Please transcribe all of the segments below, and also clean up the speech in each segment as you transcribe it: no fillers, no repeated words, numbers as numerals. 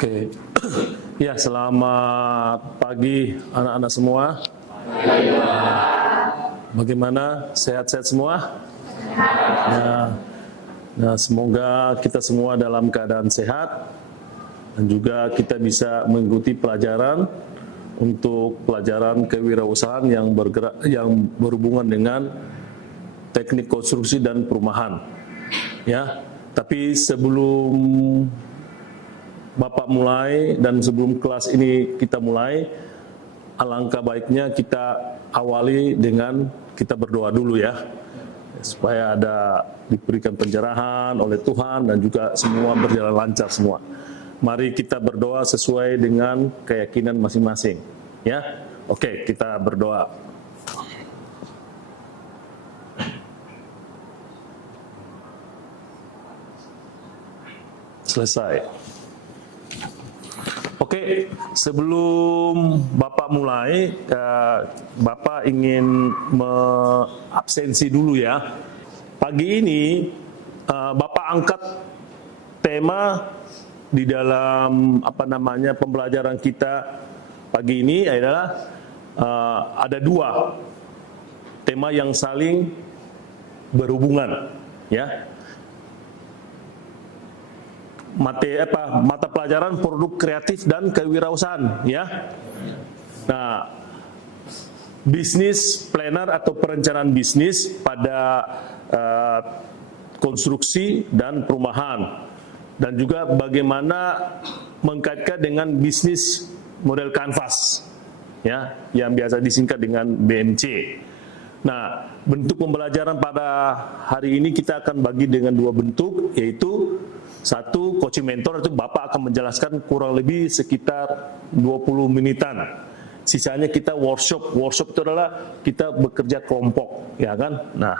Oke, ya selamat pagi anak-anak semua. Bagaimana? Sehat-sehat semua? Nah, semoga kita semua dalam keadaan sehat dan juga kita bisa mengikuti pelajaran untuk pelajaran kewirausahaan yang berhubungan dengan teknik konstruksi dan perumahan. Ya, tapi sebelum Bapak mulai dan sebelum kelas ini kita mulai, alangkah baiknya kita awali dengan kita berdoa dulu ya, supaya diberikan pencerahan oleh Tuhan dan juga semua berjalan lancar semua. Mari kita berdoa sesuai dengan keyakinan masing-masing ya. Oke, kita berdoa. Selesai. Oke, sebelum Bapak mulai, Bapak ingin absensi dulu ya. Pagi ini Bapak angkat tema di dalam pembelajaran kita pagi ini adalah ada dua tema yang saling berhubungan ya. Mata pelajaran produk kreatif dan kewirausahaan ya. Nah, bisnis planner atau perencanaan bisnis pada konstruksi dan perumahan, dan juga bagaimana mengkaitkan dengan bisnis model kanvas ya, yang biasa disingkat dengan BMC. Nah, bentuk pembelajaran pada hari ini kita akan bagi dengan dua bentuk, yaitu satu, coaching mentor, itu Bapak akan menjelaskan kurang lebih sekitar 20 menitan. Sisanya kita workshop. Workshop itu adalah kita bekerja kelompok, ya kan? Nah,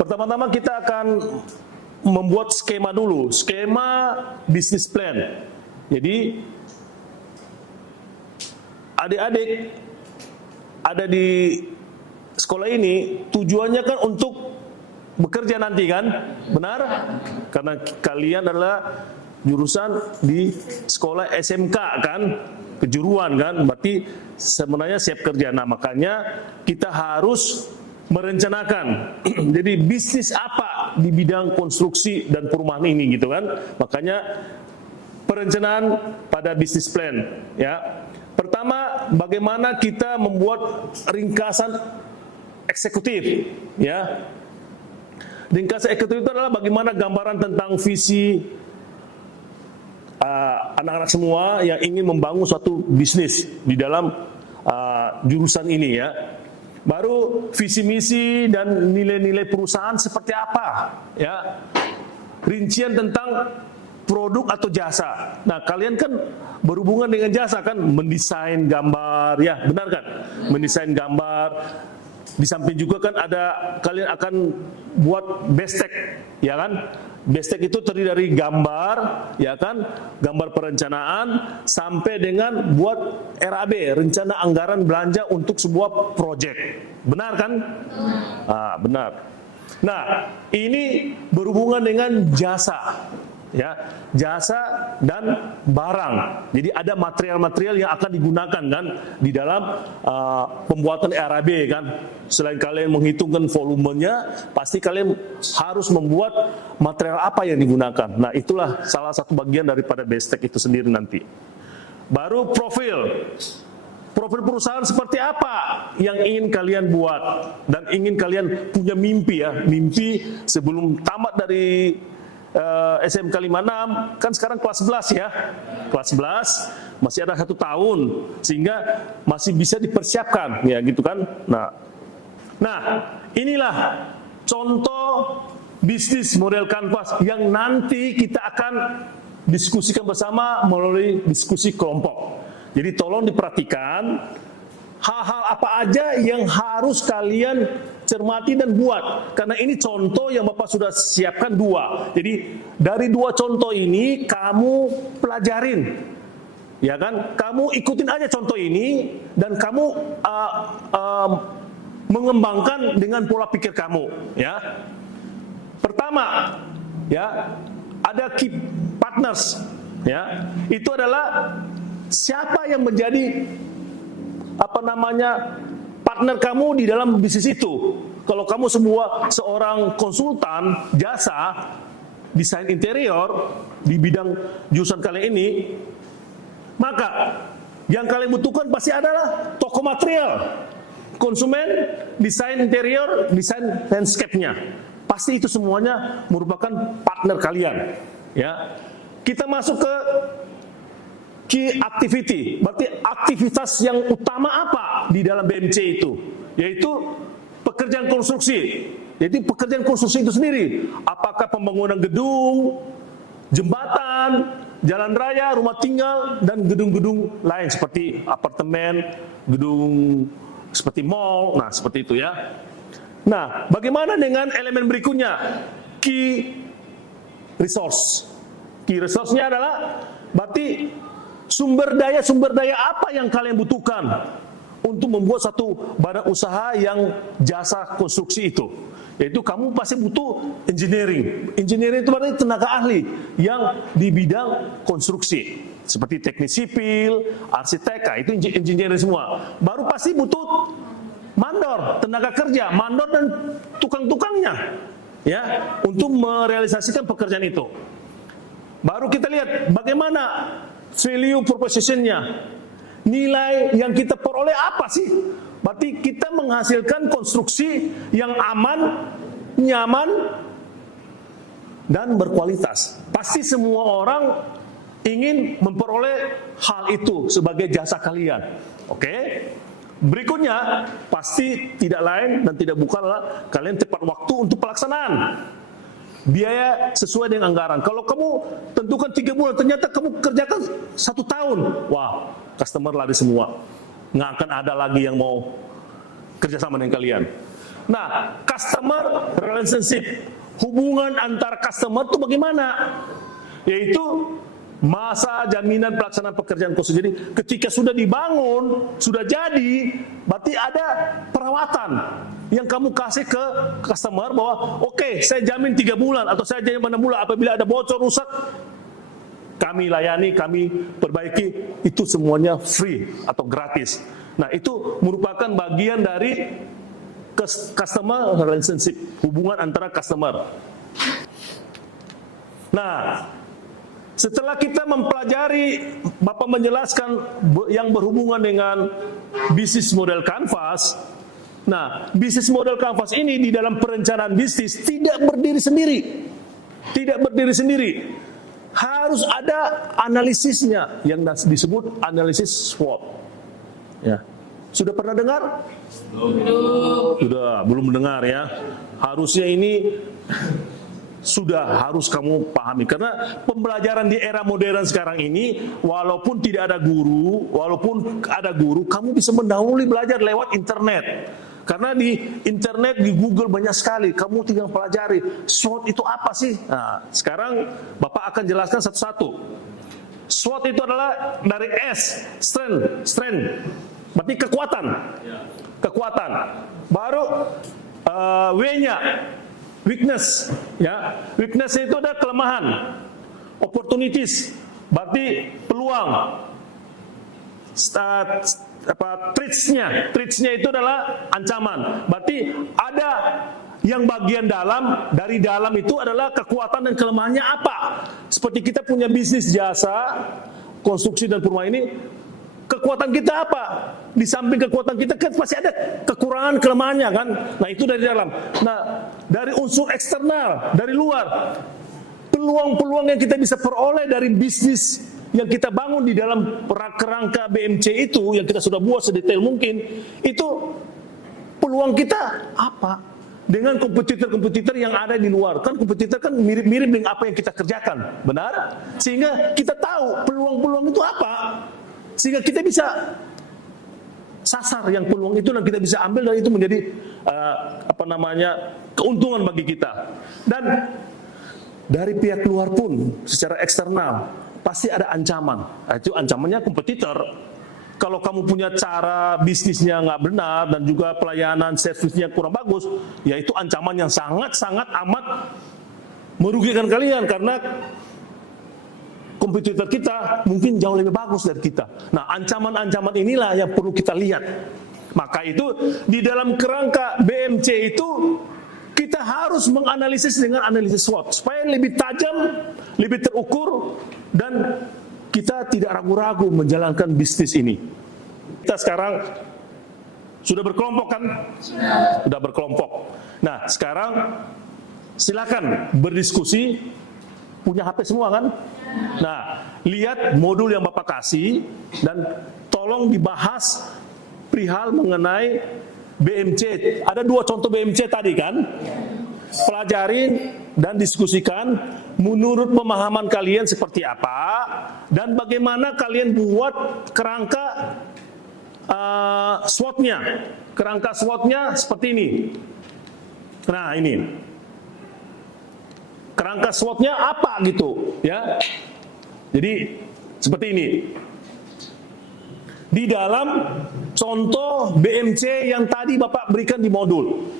pertama-tama kita akan membuat skema dulu, skema business plan. Jadi, adik-adik ada di sekolah ini tujuannya kan untuk bekerja nanti kan, benar? Karena kalian adalah jurusan di sekolah SMK kan, kejuruan kan, berarti sebenarnya siap kerja. Nah, makanya kita harus merencanakan. Jadi bisnis apa di bidang konstruksi dan perumahan ini gitu kan? Makanya perencanaan pada bisnis plan ya. Pertama, bagaimana kita membuat ringkasan eksekutif ya. Ringkasan eksekutif itu adalah bagaimana gambaran tentang visi anak-anak semua yang ingin membangun suatu bisnis di dalam jurusan ini ya. Baru visi misi dan nilai-nilai perusahaan seperti apa ya. Rincian tentang produk atau jasa. Nah, kalian kan berhubungan dengan jasa kan, mendesain gambar ya, benar kan? Mendesain gambar. Di samping juga kan kalian akan buat bestek, ya kan? Bestek itu terdiri dari gambar, ya kan? Gambar perencanaan sampai dengan buat RAB, rencana anggaran belanja untuk sebuah proyek. Benar kan? Benar. Nah, ini berhubungan dengan jasa. Ya, jasa dan barang. Jadi ada material-material yang akan digunakan kan di dalam pembuatan RAB kan. Selain kalian menghitungkan volumenya, pasti kalian harus membuat material apa yang digunakan. Nah, itulah salah satu bagian daripada bestek itu sendiri nanti. Baru profil. Profil perusahaan seperti apa yang ingin kalian buat dan ingin kalian punya mimpi ya. Mimpi sebelum tamat dari SMK 56 kan sekarang kelas 11 ya. Kelas 11 masih ada 1 tahun sehingga masih bisa dipersiapkan ya gitu kan. Nah, inilah contoh bisnis model kanvas yang nanti kita akan diskusikan bersama melalui diskusi kelompok. Jadi tolong diperhatikan hal-hal apa aja yang harus kalian cermati dan buat. Karena ini contoh yang Bapak sudah siapkan 2. Jadi dari 2 contoh ini kamu pelajarin. Ya kan? Kamu ikutin aja contoh ini dan kamu mengembangkan dengan pola pikir kamu, ya. Pertama, ya, ada key partners. Ya, itu adalah siapa yang menjadi partner kamu di dalam bisnis itu. Kalau kamu seorang konsultan jasa desain interior di bidang jurusan kalian ini, maka yang kalian butuhkan pasti adalah toko material, konsumen, desain interior, desain landscape-nya. Pasti itu semuanya merupakan partner kalian. Ya, kita masuk ke key activity, berarti aktivitas yang utama apa di dalam BMC itu, yaitu pekerjaan konstruksi. Jadi pekerjaan konstruksi itu sendiri, apakah pembangunan gedung, jembatan, jalan raya, rumah tinggal, dan gedung-gedung lain seperti apartemen, gedung seperti mall, nah seperti itu ya. Nah, bagaimana dengan elemen berikutnya? Key resource. Key resource-nya adalah berarti sumber daya apa yang kalian butuhkan untuk membuat satu badan usaha yang jasa konstruksi itu. Yaitu kamu pasti butuh engineering. Engineering itu berarti tenaga ahli yang di bidang konstruksi. Seperti teknik sipil, arsitek, itu engineering semua. Baru pasti butuh mandor, tenaga kerja, mandor dan tukang-tukangnya, ya, untuk merealisasikan pekerjaan itu. Baru kita lihat bagaimana value proposition-nya, nilai yang kita peroleh apa sih? Berarti kita menghasilkan konstruksi yang aman, nyaman, dan berkualitas. Pasti semua orang ingin memperoleh hal itu sebagai jasa kalian. Oke? Berikutnya, pasti tidak lain dan tidak bukanlah kalian tepat waktu untuk pelaksanaan. Biaya sesuai dengan anggaran. Kalau kamu tentukan 3 bulan, ternyata kamu kerjakan 1 tahun. Wah, customer lari semua. Nggak akan ada lagi yang mau kerjasama dengan kalian. Nah, customer relationship, hubungan antara customer itu bagaimana? Yaitu masa jaminan pelaksanaan pekerjaan konstruksi. Jadi ketika sudah dibangun, sudah jadi, berarti ada perawatan yang kamu kasih ke customer bahwa oke, saya jamin 3 bulan atau saya jamin 6 bulan, apabila ada bocor, rusak, kami layani, kami perbaiki, itu semuanya free atau gratis. Nah, itu merupakan bagian dari customer relationship, hubungan antara customer. Nah, setelah kita mempelajari, Bapak menjelaskan yang berhubungan dengan bisnis model kanvas. Nah, bisnis model kanvas ini di dalam perencanaan bisnis tidak berdiri sendiri. Tidak berdiri sendiri. Harus ada analisisnya yang disebut analisis SWOT. Ya. Sudah pernah dengar? Sudah, belum mendengar ya. Harusnya ini sudah harus kamu pahami, karena pembelajaran di era modern sekarang ini, walaupun ada guru, kamu bisa mendahului belajar lewat internet. Karena di internet, di Google banyak sekali, kamu tinggal pelajari SWOT itu apa sih. Nah, sekarang Bapak akan jelaskan satu-satu. SWOT itu adalah dari S, strength, berarti kekuatan. Baru W-nya weakness, ya. Weakness itu ada kelemahan. Opportunities, berarti peluang. Threats-nya itu adalah ancaman. Berarti ada yang bagian dari dalam itu adalah kekuatan dan kelemahannya apa. Seperti kita punya bisnis jasa, konstruksi dan perumahan ini, kekuatan kita apa? Di samping kekuatan kita kan pasti ada kekurangan kelemahannya kan. Nah, itu dari dalam. Nah, dari unsur eksternal, dari luar, peluang-peluang yang kita bisa peroleh dari bisnis yang kita bangun di dalam kerangka BMC itu, yang kita sudah buat sedetail mungkin, itu peluang kita apa? Dengan kompetitor-kompetitor yang ada di luar. Kan kompetitor kan mirip-mirip dengan apa yang kita kerjakan, benar? Sehingga kita tahu peluang-peluang itu apa. Sehingga kita bisa sasar yang peluang itu dan kita bisa ambil, dan itu menjadi keuntungan bagi kita. Dan dari pihak luar pun secara eksternal pasti ada ancaman. Nah, itu ancamannya kompetitor. Kalau kamu punya cara bisnisnya nggak benar dan juga pelayanan servisnya kurang bagus, ya itu ancaman yang sangat-sangat amat merugikan kalian, karena kompetitor kita mungkin jauh lebih bagus dari kita. Nah, ancaman-ancaman inilah yang perlu kita lihat. Maka itu di dalam kerangka BMC itu kita harus menganalisis dengan analisis SWOT supaya lebih tajam, lebih terukur, dan kita tidak ragu-ragu menjalankan bisnis ini. Kita sekarang sudah berkelompok kan? Sudah berkelompok. Nah, sekarang silakan berdiskusi. Punya HP semua kan? Nah, lihat modul yang Bapak kasih dan tolong dibahas perihal mengenai BMC. Ada 2 contoh BMC tadi kan? Pelajarin dan diskusikan menurut pemahaman kalian seperti apa dan bagaimana kalian buat kerangka SWOT-nya. Kerangka SWOT-nya seperti ini. Nah, ini. Kerangka SWOT-nya apa gitu, ya. Jadi seperti ini. Di dalam contoh BMC yang tadi Bapak berikan di modul,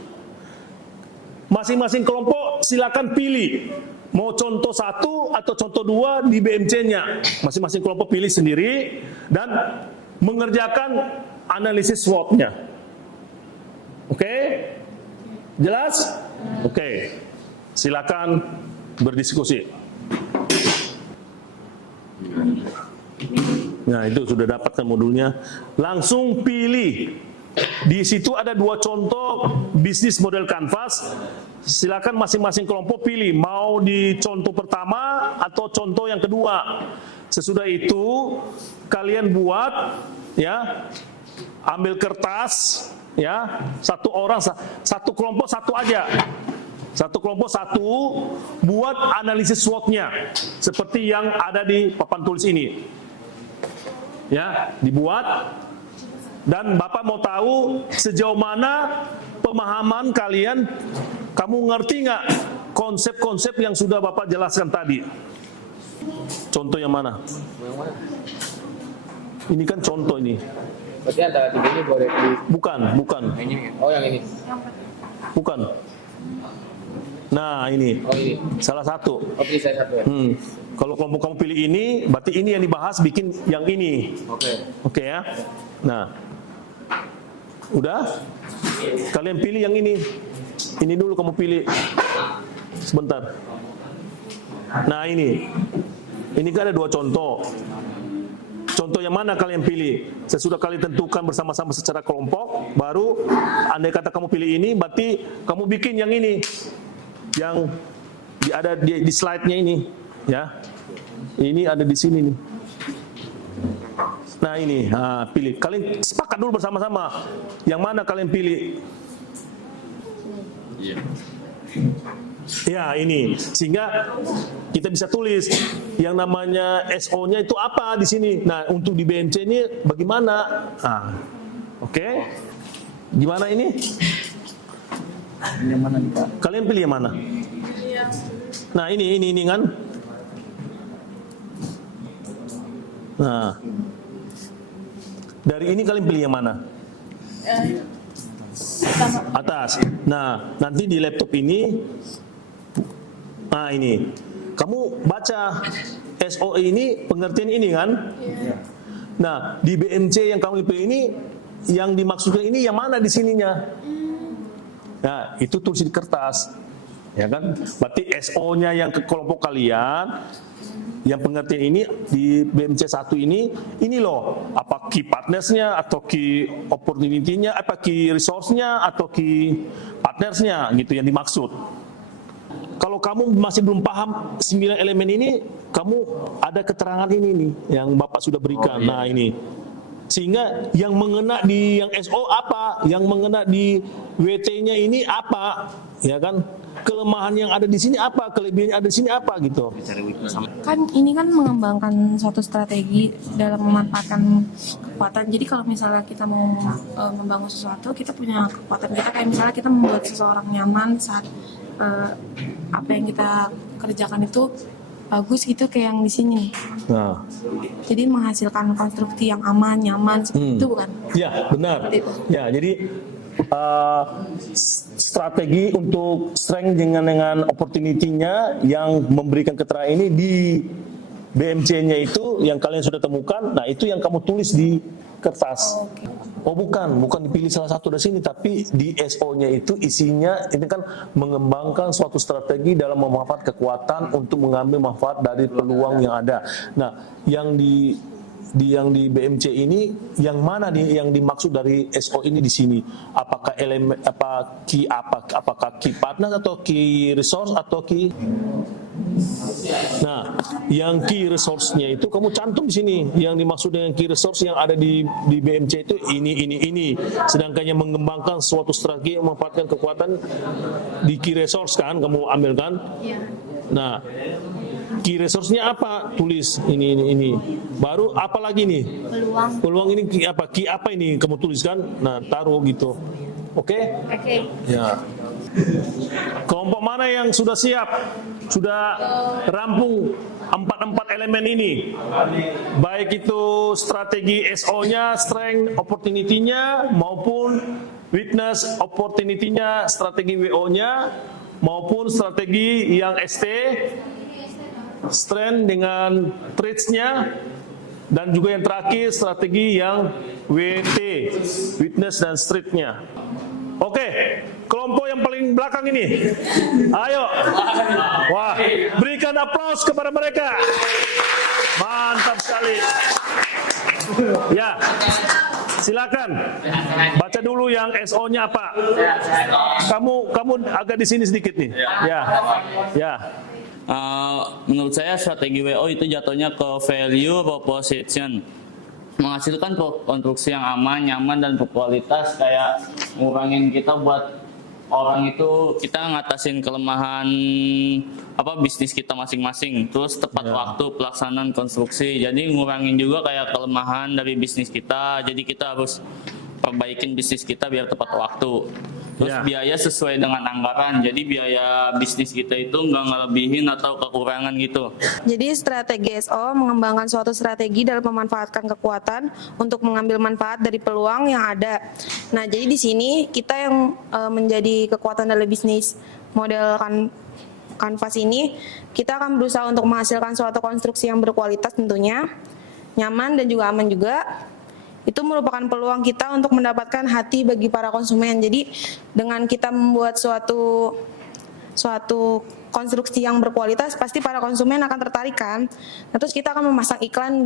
masing-masing kelompok silakan pilih mau contoh 1 atau contoh 2 di BMC-nya. Masing-masing kelompok pilih sendiri dan mengerjakan analisis SWOT-nya. Oke? Jelas? Oke. Silakan berdiskusi. Nah, itu sudah dapatkan modulnya. Langsung pilih. Di situ ada 2 contoh bisnis model kanvas. Silakan masing-masing kelompok pilih mau di contoh pertama atau contoh yang kedua. Sesudah itu kalian buat, ya, ambil kertas, ya, 1 orang, 1 kelompok 1 aja. 1 kelompok 1 buat analisis SWOT-nya seperti yang ada di papan tulis ini. Ya, dibuat dan Bapak mau tahu sejauh mana pemahaman kalian, kamu ngerti nggak konsep-konsep yang sudah Bapak jelaskan tadi? Contoh yang mana? Ini kan contoh ini. Berarti antara 3 ini boleh di... Bukan. Ini. Oh, yang ini. Bukan. Nah, ini. Oh, ini. Salah satu. Oh, pilih saya 1 ya. Kalau kelompok kamu pilih ini, berarti ini yang dibahas bikin yang ini. Oke ya. Nah, udah. Kalian pilih yang ini. Ini dulu kamu pilih. Sebentar. Nah, ini. Ini kan ada 2 contoh. Contoh yang mana kalian pilih? Sesudah kalian tentukan bersama-sama secara kelompok, baru andai kata kamu pilih ini, berarti kamu bikin yang ini. Yang ada di slide-nya ini, ya. Ini ada di sini nih. Nah, ini, pilih. Kalian sepakat dulu bersama-sama. Yang mana kalian pilih? Iya. Ya, ini. Sehingga kita bisa tulis yang namanya SO-nya itu apa di sini. Nah, untuk di BMC ini bagaimana? Oke. Gimana ini? Yang mana nih, Pak? Kalian pilih yang mana? Nah, ini kan. Nah, dari ini kalian pilih yang mana? Atas. Nah, nanti di laptop ini, nah ini, kamu baca SOE ini, pengertian ini kan? Nah, di BMC yang kamu pilih ini, yang dimaksudkan ini yang mana di sininya? Nah, itu tulis di kertas, ya kan? Berarti SO-nya yang ke kelompok kalian, yang pengertian ini di BMC 1 ini loh, apa key partners-nya atau key opportunity-nya, apa key resource-nya atau key partners-nya gitu yang dimaksud. Kalau kamu masih belum paham 9 elemen ini, kamu ada keterangan ini nih yang Bapak sudah berikan. Nah, ini. Sehingga yang mengena di yang SO apa, yang mengena di WT-nya ini apa, ya kan? Kelemahan yang ada di sini apa, kelebihan yang ada di sini apa gitu. Kan ini kan mengembangkan suatu strategi dalam memanfaatkan kekuatan. Jadi kalau misalnya kita mau membangun sesuatu, kita punya kekuatan kita. Kayak misalnya kita membuat seseorang nyaman saat apa yang kita kerjakan itu bagus gitu kayak yang di sini. Nah. Jadi menghasilkan konstruksi yang aman, nyaman seperti itu bukan? Ya, benar. Ya, jadi strategi untuk strength dengan opportunity-nya yang memberikan keterangan ini BMC-nya itu yang kalian sudah temukan, nah itu yang kamu tulis di kertas. Oh bukan dipilih salah satu dari sini, tapi di SO-nya itu isinya ini kan mengembangkan suatu strategi dalam memanfaat kekuatan untuk mengambil manfaat dari peluang yang ada. Nah, yang di BMC ini yang mana nih yang dimaksud dari SO ini di sini? Apakah elemen apakah key partner atau key resource atau key. Nah, yang key resource-nya itu kamu cantum di sini. Yang dimaksud dengan key resource yang ada di BMC itu ini. Sedangkan yang mengembangkan suatu strategi yang memanfaatkan kekuatan di key resource kan kamu ambil kan? Iya. Nah, key resource-nya apa? Tulis ini. Baru apa lagi nih? Peluang ini key apa ini kamu tuliskan? Nah, taruh gitu. Oke? Oke. Ya. Kelompok mana yang sudah siap? Sudah rampung empat elemen ini. Baik itu strategi SO-nya, strength opportunity-nya maupun weakness opportunity-nya, strategi WO-nya maupun strategi yang ST, strength dengan traits-nya, dan juga yang terakhir strategi yang WT, weakness dan strength-nya. Oke, kelompok yang paling belakang ini. Ayo. Wah, berikan aplaus kepada mereka. Mantap sekali. Ya. Silakan. Baca dulu yang SO-nya apa. Kamu agak di sini sedikit nih. Ya. Menurut saya strategi WO itu jatuhnya ke value proposition, menghasilkan konstruksi yang aman, nyaman, dan berkualitas, kayak ngurangin kita buat orang itu, kita ngatasin kelemahan bisnis kita masing-masing, terus tepat waktu pelaksanaan konstruksi, jadi ngurangin juga kayak kelemahan dari bisnis kita, jadi kita harus perbaikin bisnis kita biar tepat waktu. Terus biaya sesuai dengan anggaran, jadi biaya bisnis kita itu nggak ngelebihin atau kekurangan gitu. Jadi strategi SO mengembangkan suatu strategi dalam memanfaatkan kekuatan untuk mengambil manfaat dari peluang yang ada. Nah, jadi di sini kita yang menjadi kekuatan dalam bisnis model kanvas ini, kita akan berusaha untuk menghasilkan suatu konstruksi yang berkualitas tentunya, nyaman dan juga aman juga. Itu merupakan peluang kita untuk mendapatkan hati bagi para konsumen. Jadi dengan kita membuat suatu konstruksi yang berkualitas, pasti para konsumen akan tertarik kan. Nah, terus kita akan memasang iklan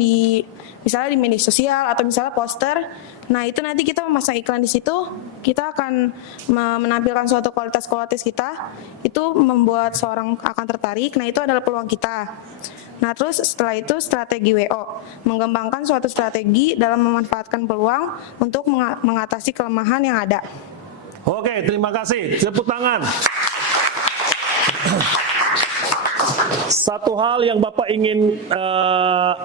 misalnya di media sosial atau misalnya poster. Nah, itu nanti kita memasang iklan di situ, kita akan menampilkan suatu kualitas kita, itu membuat seorang akan tertarik. Nah, itu adalah peluang kita. Nah, terus setelah itu strategi WO, mengembangkan suatu strategi dalam memanfaatkan peluang untuk mengatasi kelemahan yang ada. Oke, terima kasih. Tepuk tangan. Satu hal yang Bapak ingin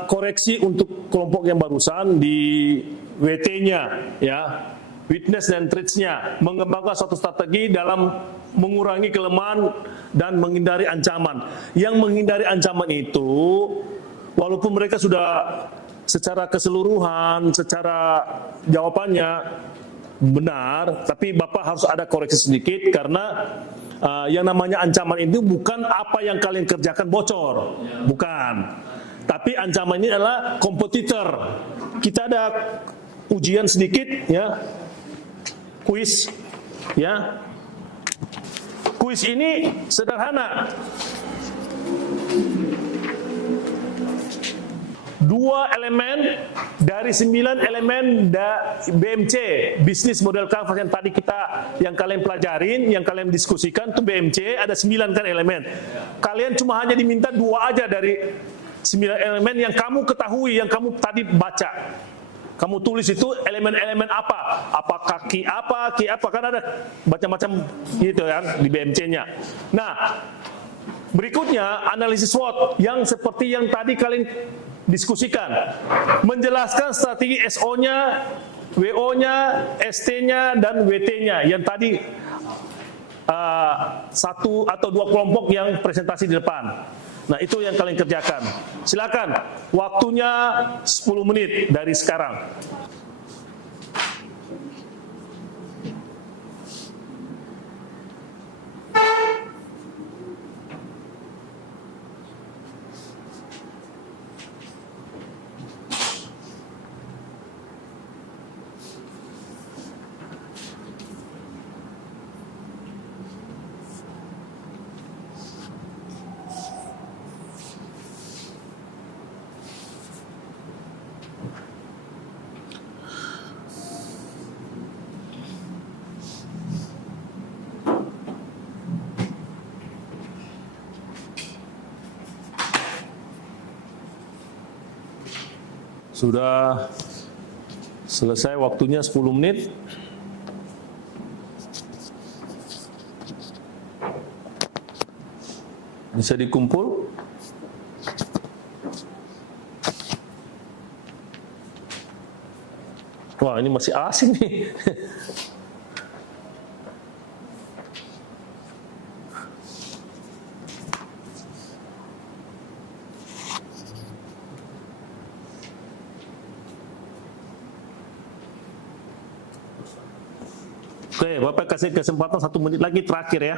koreksi untuk kelompok yang barusan di WT-nya, ya, witness dan traits-nya, mengembangkan suatu strategi dalam mengurangi kelemahan dan menghindari ancaman. Yang menghindari ancaman itu, walaupun mereka sudah secara keseluruhan, secara jawabannya benar, tapi Bapak harus ada koreksi sedikit karena yang namanya ancaman itu bukan apa yang kalian kerjakan bocor, bukan. Tapi ancaman ini adalah kompetitor. Kita ada ujian sedikit, ya, kuis, ya. Kuis ini sederhana. 2 elemen dari 9 elemen BMC, bisnis model kanvas yang kalian pelajarin, yang kalian diskusikan itu BMC, ada 9 kan elemen. Kalian cuma hanya diminta 2 aja dari 9 elemen yang kamu ketahui, yang kamu tadi baca. Kamu tulis itu elemen-elemen apa? Apakah ki apa, kan ada macam-macam gitu kan di BMC-nya. Nah, berikutnya analisis SWOT yang seperti yang tadi kalian diskusikan. Menjelaskan strategi SO-nya, WO-nya, ST-nya, dan WT-nya yang tadi 1 atau 2 kelompok yang presentasi di depan. Nah, itu yang kalian kerjakan. Silakan, waktunya 10 menit dari sekarang. Sudah selesai waktunya 10 menit. Bisa dikumpul. Wah, ini masih asing nih. Oke, Bapak kasih kesempatan 1 menit lagi terakhir ya.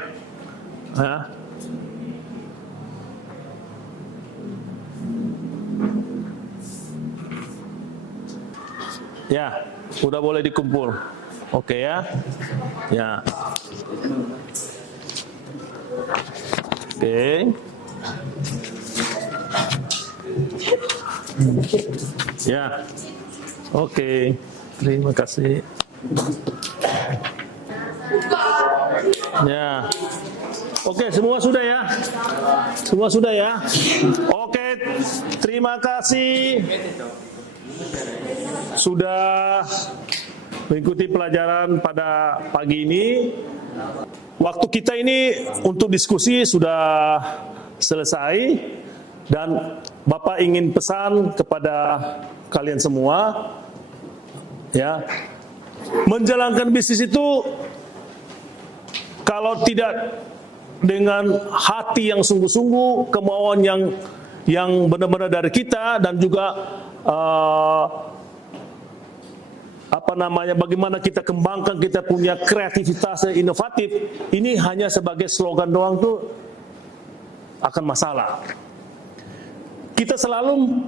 Ya, udah boleh dikumpul. Oke ya. Ya. Oke. Ya. Oke. Terima kasih. Ya. Oke, semua sudah ya? Semua sudah ya? Oke, terima kasih sudah mengikuti pelajaran pada pagi ini. Waktu kita ini untuk diskusi sudah selesai dan Bapak ingin pesan kepada kalian semua ya. Menjalankan bisnis itu kalau tidak dengan hati yang sungguh-sungguh, kemauan yang benar-benar dari kita dan juga bagaimana kita kembangkan kita punya kreativitas yang inovatif, ini hanya sebagai slogan doang tuh akan masalah. Kita selalu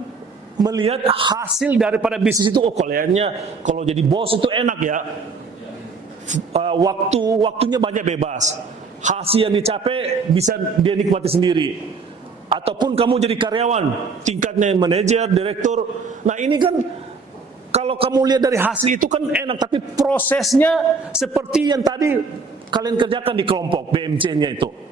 melihat hasil daripada bisnis itu, kayaknya kalau jadi bos itu enak ya. Waktunya banyak bebas. Hasil yang dicapai bisa dia nikmati sendiri. Ataupun kamu jadi karyawan, tingkatnya manajer, direktur. Nah ini kan kalau kamu lihat dari hasil itu kan enak, tapi prosesnya seperti yang tadi kalian kerjakan di kelompok BMC-nya itu.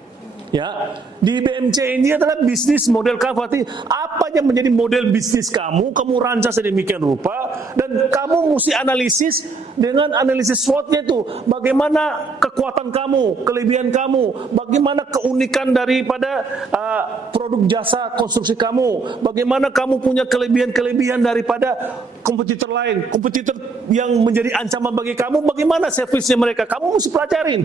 Ya, di BMC ini adalah bisnis model kamu. Berarti apa yang menjadi model bisnis kamu rancang sedemikian rupa dan kamu mesti analisis dengan analisis SWOT-nya itu. Bagaimana kekuatan kamu, kelebihan kamu, bagaimana keunikan daripada produk jasa konstruksi kamu, bagaimana kamu punya kelebihan-kelebihan daripada kompetitor lain, kompetitor yang menjadi ancaman bagi kamu, bagaimana servisnya mereka, kamu mesti pelajarin.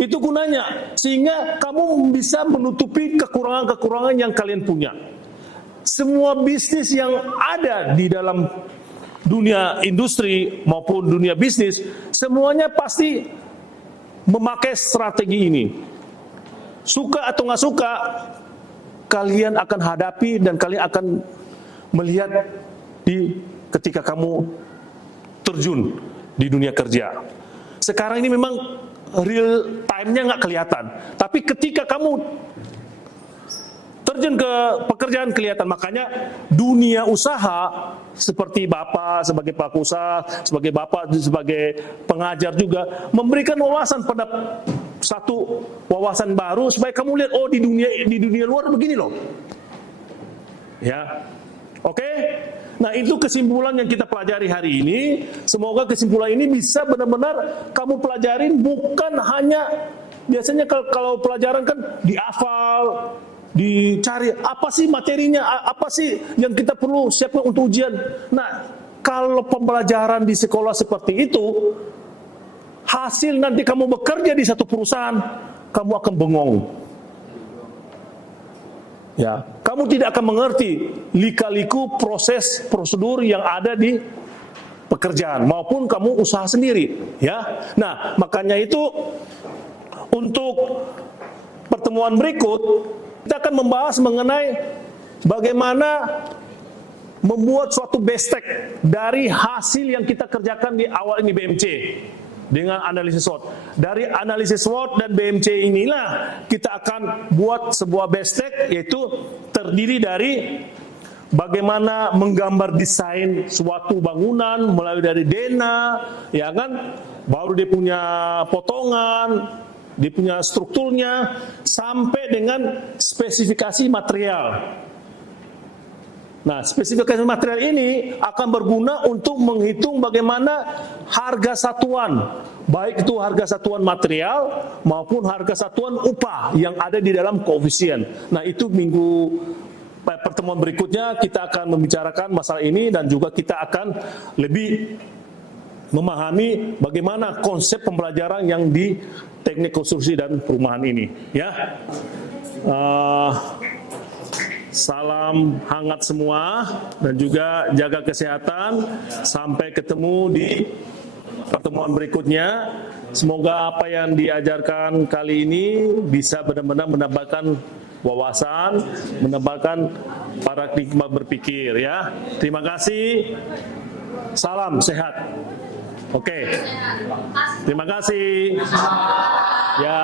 Itu gunanya, sehingga kamu bisa menutupi kekurangan-kekurangan yang kalian punya. Semua bisnis yang ada di dalam dunia industri maupun dunia bisnis, semuanya pasti memakai strategi ini. Suka atau nggak suka, kalian akan hadapi dan kalian akan melihat ketika kamu terjun di dunia kerja. Sekarang ini memang real time-nya nggak kelihatan. Tapi ketika kamu terjun ke pekerjaan kelihatan. Makanya dunia usaha seperti Bapak sebagai pelaku usaha, sebagai Bapak sebagai pengajar juga memberikan wawasan pada satu wawasan baru supaya kamu lihat di dunia luar begini loh. Ya. Oke? Nah, itu kesimpulan yang kita pelajari hari ini. Semoga kesimpulan ini bisa benar-benar kamu pelajarin, bukan hanya biasanya kalau pelajaran kan dihafal, dicari apa sih materinya, apa sih yang kita perlu siapkan untuk ujian. Nah, kalau pembelajaran di sekolah seperti itu, hasil nanti kamu bekerja di satu perusahaan, kamu akan bengong. Ya, kamu tidak akan mengerti lika-liku proses prosedur yang ada di pekerjaan maupun kamu usaha sendiri, ya. Nah, makanya itu untuk pertemuan berikut kita akan membahas mengenai bagaimana membuat suatu bestek dari hasil yang kita kerjakan di awal ini BMC. Dengan analisis SWOT. Dari analisis SWOT dan BMC inilah kita akan buat sebuah bestek, yaitu terdiri dari bagaimana menggambar desain suatu bangunan mulai dari dena, ya kan, baru dia punya potongan, dia punya strukturnya, sampai dengan spesifikasi material. Nah, spesifikasi material ini akan berguna untuk menghitung bagaimana harga satuan, baik itu harga satuan material maupun harga satuan upah yang ada di dalam koefisien. Nah, itu pertemuan berikutnya kita akan membicarakan masalah ini dan juga kita akan lebih memahami bagaimana konsep pembelajaran yang di teknik konstruksi dan perumahan ini. Ya. Salam hangat semua dan juga jaga kesehatan. Sampai ketemu di pertemuan berikutnya. Semoga apa yang diajarkan kali ini bisa benar-benar menambahkan wawasan, menambahkan paradigma berpikir ya. Terima kasih. Salam sehat. Oke. Terima kasih. Ya.